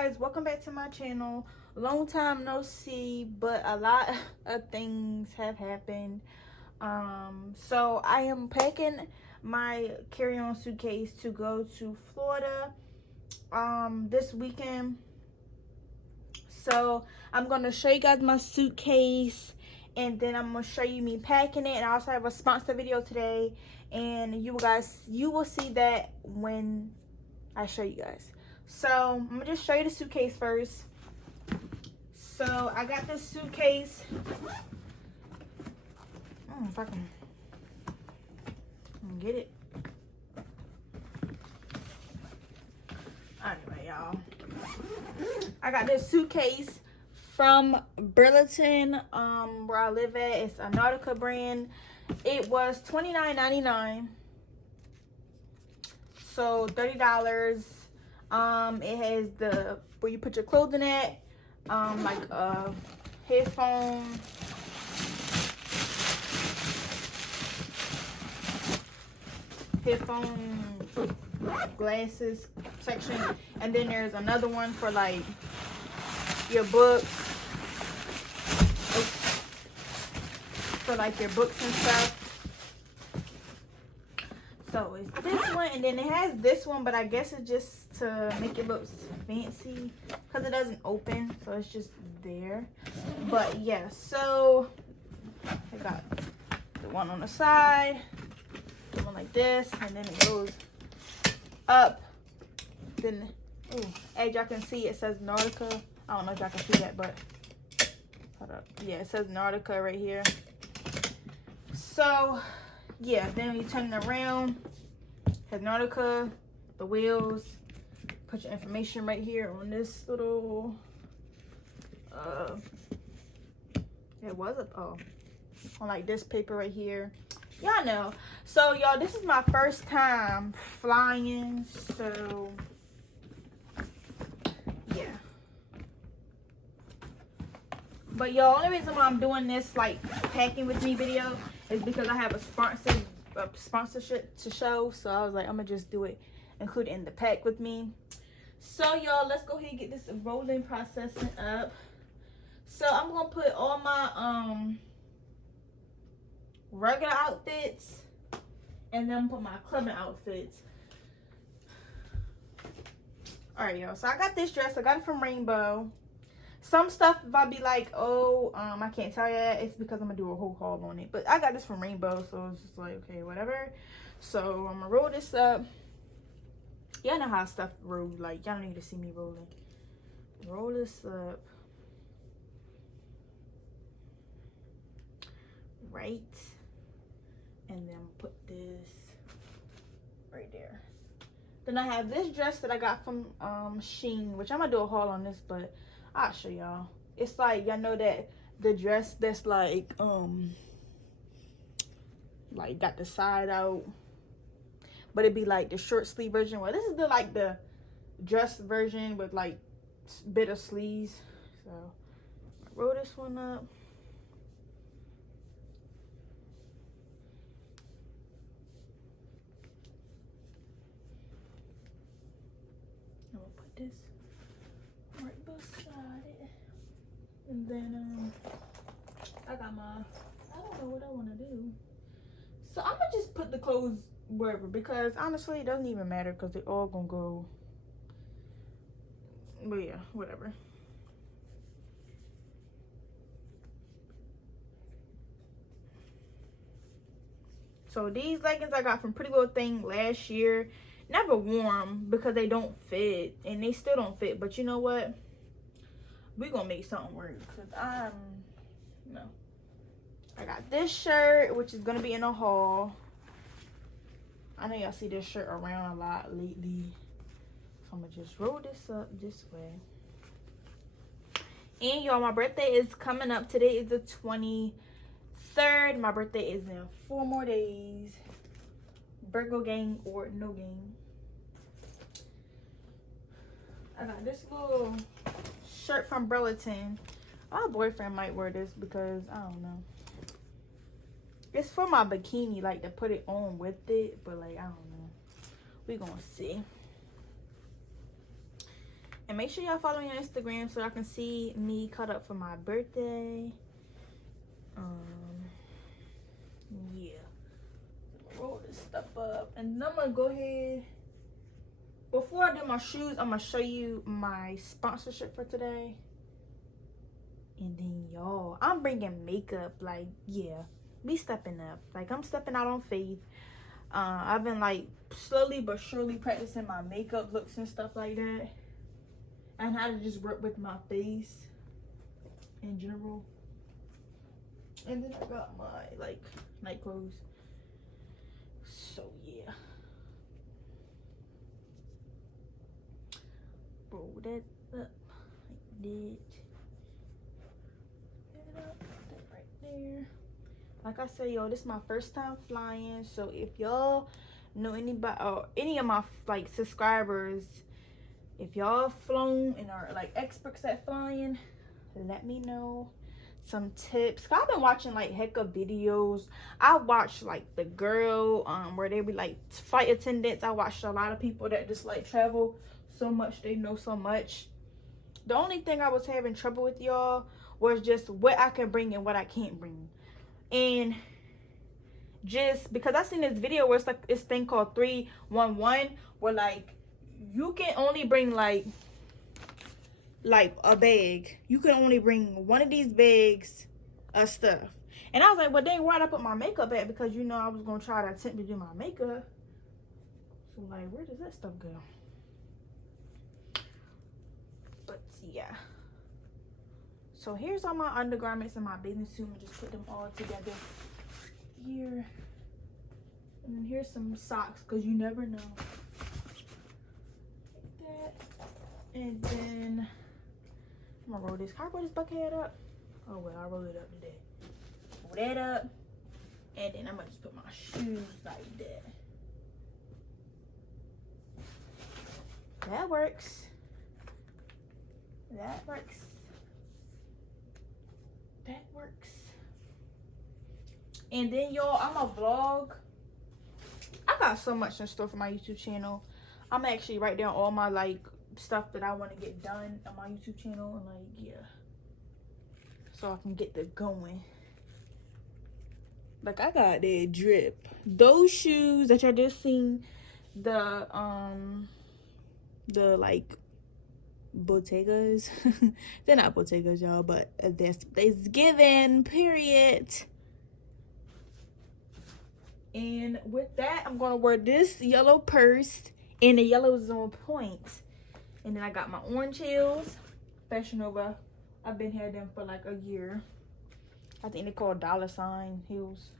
guys, welcome back to my channel. Long time no see, but a lot of things have happened. So I am packing my carry-on suitcase to go to Florida this weekend. So I'm gonna show you guys my suitcase, and then I'm gonna show you me packing it, and I also have a sponsor video today, and you will see that when I show you guys. So I'm gonna just show you the suitcase first. So I got this suitcase. If I can get it. Anyway, y'all, I got this suitcase from Burlington, where I live at. It's a Nautica brand. It was $29.99, so $30. It has the where you put your clothing at, like a headphone, glasses section, and then there's another one for like your books, for like your books and stuff. So it's this one, and then it has this one, but I guess it's just to make it look fancy because it doesn't open, so it's just there. But yeah, so I got the one on the side, the one like this, and then it goes up. Then, as y'all can see, it says Nautica. I don't know if y'all can see that, but hold up. Yeah, it says Nautica right here. So yeah, then when you turn it around, has Nautica, the wheels, put your information right here on this little, on like this paper right here. Y'all know. So y'all, this is my first time flying, so yeah. But y'all, only reason why I'm doing this like packing with me video is because I have a sponsorship to show. So I was like, I'm gonna just do it, include it in the pack with me. So y'all, let's go ahead and get this rolling processing up. So I'm gonna put all my regular outfits, and then put my clubbing outfits. All right, y'all, so I got this dress. I got it from Rainbow. Some stuff, if I be like, I can't tell you that, it's because I'm gonna do a whole haul on it. But I got this from Rainbow, so it's just like, okay, whatever. So I'm gonna roll this up. Y'all know how stuff roll, like, y'all don't need to see me rolling. Roll this up. Right. And then put this right there. Then I have this dress that I got from Shein, which I'm gonna do a haul on this, but I'll show y'all. It's like, y'all know that the dress that's like got the side out, but it'd be like the short sleeve version. Well, this is the dress version with like bit of sleeves. So roll this one up. I'm gonna put this right beside it, and then I don't know what I want to do, so I'm gonna just put the clothes wherever, because honestly it doesn't even matter because they're all gonna go, but yeah, whatever. So these leggings I got from Pretty Little Thing last year. Never worn because they don't fit, and they still don't fit, but you know what, we're gonna make something work, because I got this shirt, which is gonna be in a haul. I know y'all see this shirt around a lot lately, so I'm gonna just roll this up this way. And y'all, my birthday is coming up. Today is the 23rd. My birthday is in 4 more days. Virgo gang or no gang. I got this little shirt from Burlington. My boyfriend might wear this because I don't know. It's for my bikini, like to put it on with it, but like I don't know. We gonna see. And make sure y'all follow me on Instagram so y'all can see me cut up for my birthday. Yeah. Roll this stuff up. And then I'm gonna go ahead. Before I do my shoes, I'm gonna show you my sponsorship for today. And then y'all, I'm bringing makeup. Like, yeah, me stepping up. Like, I'm stepping out on faith. I've been like slowly but surely practicing my makeup looks and stuff like that, and how to just work with my face in general. And then I got my like night clothes. So yeah, roll that up like that. Get it up, put that right there. Like I said, yo, this is my first time flying. So if y'all know anybody or any of my like subscribers, if y'all flown and are like experts at flying, let me know some tips. Cause I've been watching like hecka videos. I watched like the girl where they be like flight attendants. I watched a lot of people that just like travel so much, they know so much. The only thing I was having trouble with, y'all, was just what I can bring and what I can't bring. And just because I seen this video where it's like this thing called 311, where like you can only bring like a bag. You can only bring one of these bags of stuff. And I was like, well dang, why'd I put my makeup at? Because you know I was gonna try to attempt to do my makeup. So like, where does that stuff go? But yeah. So here's all my undergarments and my bathing suit. I'm just put them all together here. And then here's some socks, because you never know. Like that. And then I'm gonna roll this. Can I roll this bucket up? Oh well, I'll roll it up today. Roll that up. And then I'm gonna just put my shoes like that. That works. That works. That works. And then y'all, I'm a vlog. I got so much in store for my YouTube channel. I'm actually write down all my like stuff that I want to get done on my YouTube channel, and like, yeah, so I can get that going. Like, I got that drip. Those shoes that y'all just seen, the like Bottegas. They're not Bottegas, y'all, but that's given, period. And with that, I'm gonna wear this yellow purse, and the yellow is on point. And then I got my orange heels, Fashion Nova. I've been had them for like a year. I think they're called $ heels.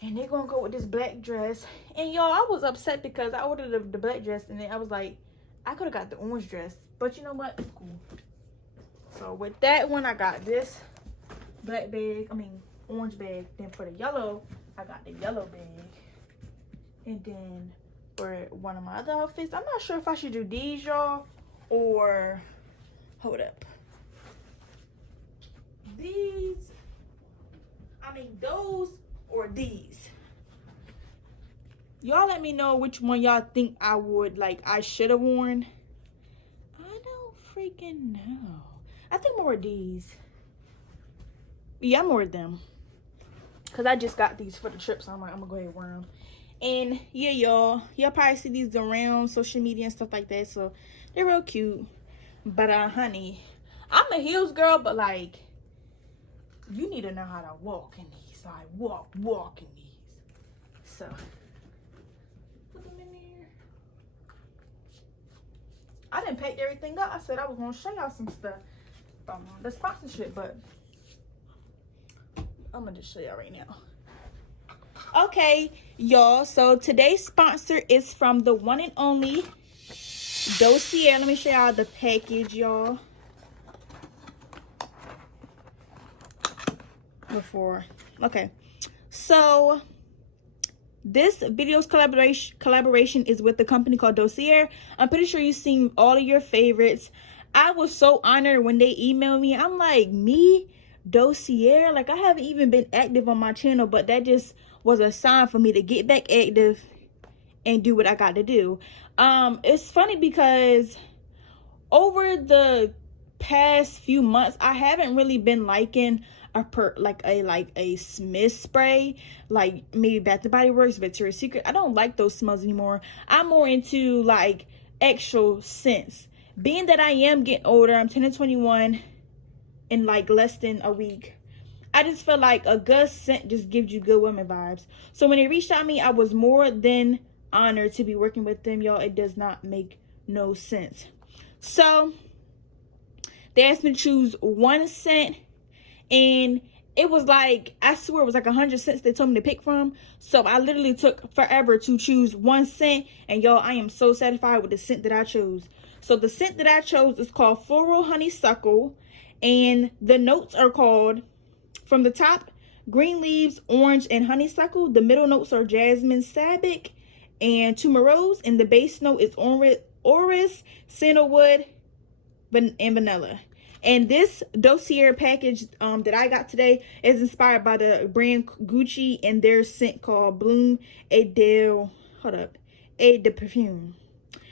And they're gonna go with this black dress. And y'all, I was upset because I ordered the black dress, and then I was like, I could have got the orange dress, but you know what? It's cool. So with that one, I got this black bag. I mean, orange bag. Then for the yellow, I got the yellow bag. And then for one of my other outfits, I'm not sure if I should do these, y'all, or hold up. These. I mean, those or these. Y'all let me know which one y'all think I would, like, I should have worn. I don't freaking know. I think more of these. Yeah, more of them. Because I just got these for the trip, so I'm like, I'm going to go ahead and wear them. And, yeah, y'all probably see these around social media and stuff like that. So, they're real cute. But, honey, I'm a heels girl, but, like, you need to know how to walk in these. Like, walk in these. So, put them in there. I didn't pack everything up. I said I was going to show y'all some stuff from the sponsorship, but I'm going to just show y'all right now. Okay, y'all. So, today's sponsor is from the one and only Dossier. Let me show y'all the package, y'all. Okay, so this video's collaboration is with the company called Dossier. I'm pretty sure you've seen all of your favorites. I was so honored when they emailed me. I'm like, me, Dossier? Like, I haven't even been active on my channel, but that just was a sign for me to get back active and do what I got to do. It's funny because over the past few months, I haven't really been liking a Smith spray, like maybe Bath and Body Works, Victoria's Secret. I don't like those smells anymore. I'm more into like actual scents. Being that I am getting older, I'm 10 and 21 in like less than a week. I just feel like a good scent just gives you good women vibes. So when they reached out to me, I was more than honored to be working with them, y'all. It does not make no sense. So they asked me to choose one scent, and it was like, I swear it was like 100 scents they told me to pick from. So I literally took forever to choose one scent, and y'all, I am so satisfied with the scent that I chose. So the scent that I chose is called Floral Honeysuckle, and the notes are called, from the top, green leaves, orange, and honeysuckle. The middle notes are jasmine, sabic, and tuberose, and the base note is orris, sandalwood, and vanilla. And this Dossier package that I got today is inspired by the brand Gucci and their scent called Bloom de Perfume.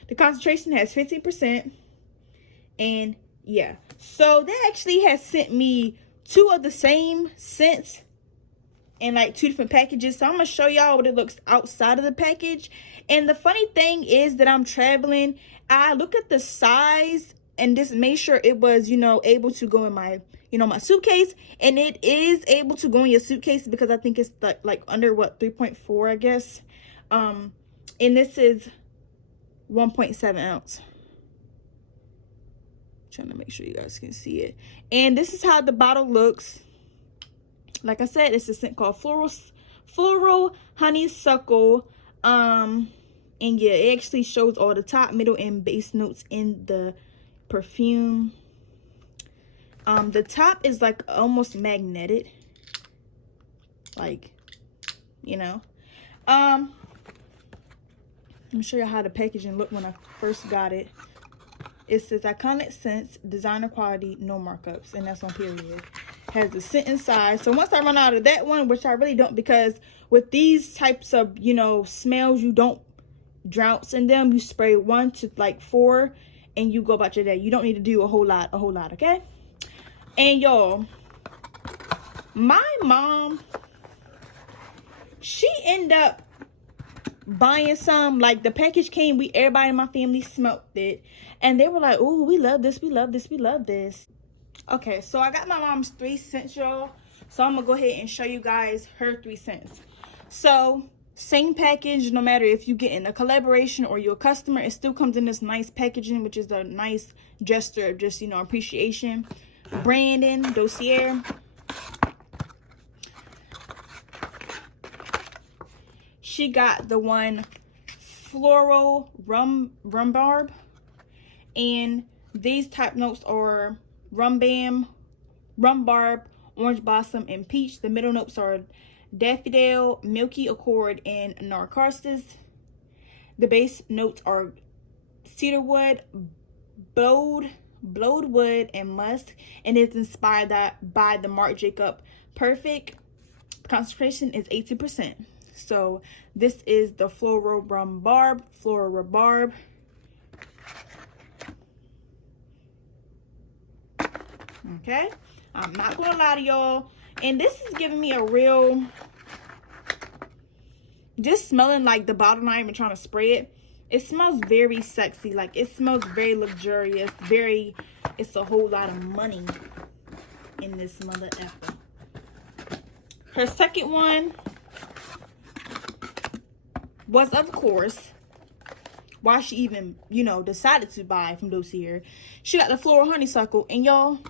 The concentration has 15%, and yeah, so they actually has sent me 2 of the same scents in like 2 different packages. So I'm gonna show y'all what it looks outside of the package. And the funny thing is that I'm traveling, I look at the size and just made sure it was, you know, able to go in my, you know, my suitcase. And it is able to go in your suitcase because I think it's like under what, 3.4, I guess. And this is 1.7 ounce. Trying to make sure you guys can see it. And this is how the bottle looks. Like I said, it's a scent called floral honeysuckle. And yeah, it actually shows all the top, middle, and base notes in the perfume. The top is like almost magnetic, like, you know. Let me show you how the packaging looked when I first got it. It says iconic scents, designer quality, no markups, and that's on period. Has the scent inside. So once I run out of that one, which I really don't, because with these types of, you know, smells, you don't drownce in them. You spray 1 to like 4 and you go about your day. You don't need to do a whole lot, okay? And y'all, my mom, she ended up buying some. Like the package came, everybody in my family smelled it, and they were like, "Oh, we love this, we love this, we love this." Okay, so I got my mom's 3 cents, y'all. So I'm gonna go ahead and show you guys her 3 cents. So same package, no matter if you get in a collaboration or you're a customer, it still comes in this nice packaging, which is a nice gesture of just, you know, appreciation. Brandon, Dossier. She got the one floral rhubarb, and these type notes are rhubarb, orange blossom, and peach. The middle notes are daffodil, milky accord, and narcissus. The base notes are cedarwood, blowed wood, and musk, and it's inspired by the Marc Jacob Perfect. Concentration is 18%. So this is the floral rhubarb. Okay, I'm not gonna lie to y'all, and this is giving me a real, just smelling like the bottle, not even trying to spray it, it smells very sexy. Like it smells very luxurious, it's a whole lot of money in this mother effer. Her second one was, of course, why she even, you know, decided to buy from Dossier. She got the floral honeysuckle, and y'all,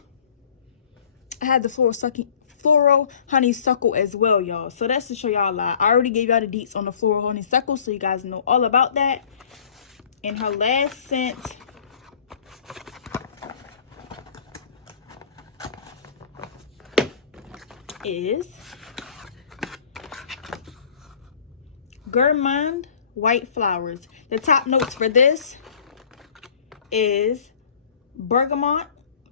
I had the floral honeysuckle as well, y'all. So that's to show y'all a lot. I already gave y'all the deets on the floral honeysuckle, so you guys know all about that. And her last scent is Gourmand White Flowers. The top notes for this is bergamot,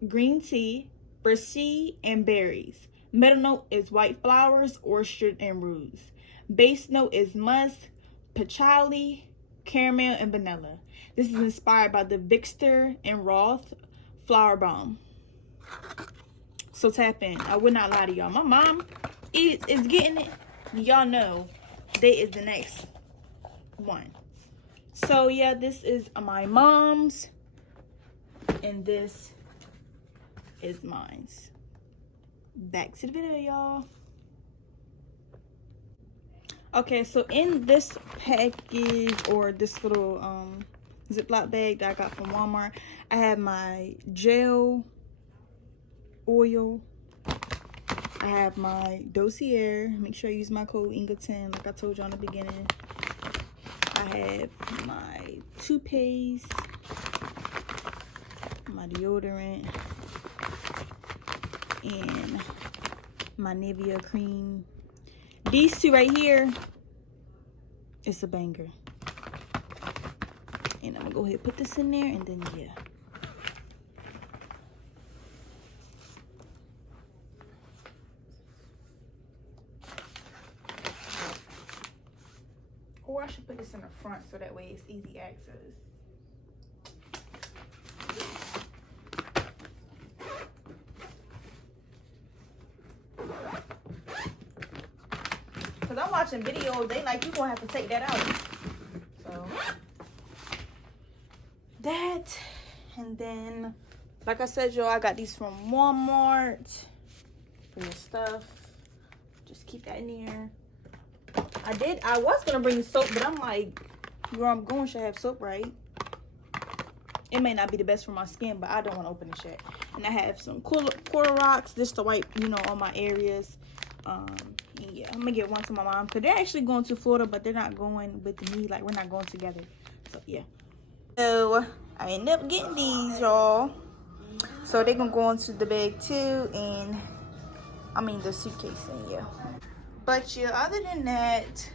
green tea, bercy, and berries. Middle note is white flowers, orchard, and rose. Base note is musk, patchouli, caramel, and vanilla. This is inspired by the Victor and Roth Flower Bomb. So tap in. I would not lie to y'all. My mom is getting it. Y'all know they is the next one. So yeah, this is my mom's. And this is mine's. Back to the video, y'all. Okay, so in this package, or this little Ziploc bag that I got from Walmart, I have my gel oil. I have my Dossier. Make sure you use my code Inga10 like I told you in the beginning. I have my toothpaste, my deodorant, and my Nivea cream. These two right here, it's a banger. And I'm gonna go ahead and put this in there, and then yeah. Or I should put this in the front so that way it's easy access. Cause I'm watching videos, they like, you gonna have to take that out. So that, and then like I said, y'all, I got these from Walmart for your stuff. Just keep that in here. I was gonna bring soap, but I'm like, where I'm going should have soap, right? It may not be the best for my skin, but I don't want to open it yet. And I have some quarter rocks just to wipe, you know, all my areas. Yeah, I'm gonna get one to my mom because they're actually going to Florida, but they're not going with me. Like, we're not going together. So yeah. So I ended up getting these, y'all. So they're gonna go into the bag too, and I mean the suitcase, and yeah. But yeah, other than that,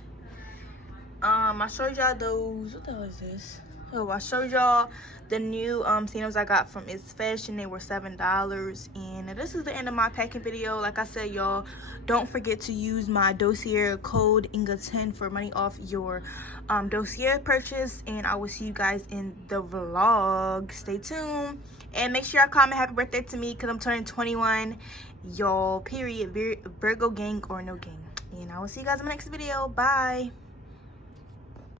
I showed y'all those. What the hell is this? Oh, I showed y'all the new sandals I got from It's Fashion. They were $7, and this is the end of my packing video. Like I said, y'all, don't forget to use my Dossier code Inga10 for money off your Dossier purchase, and I will see you guys in the vlog. Stay tuned, and make sure y'all comment happy birthday to me because I'm turning 21, y'all. Period. Virgo gang or no gang. And I will see you guys in my next video. Bye.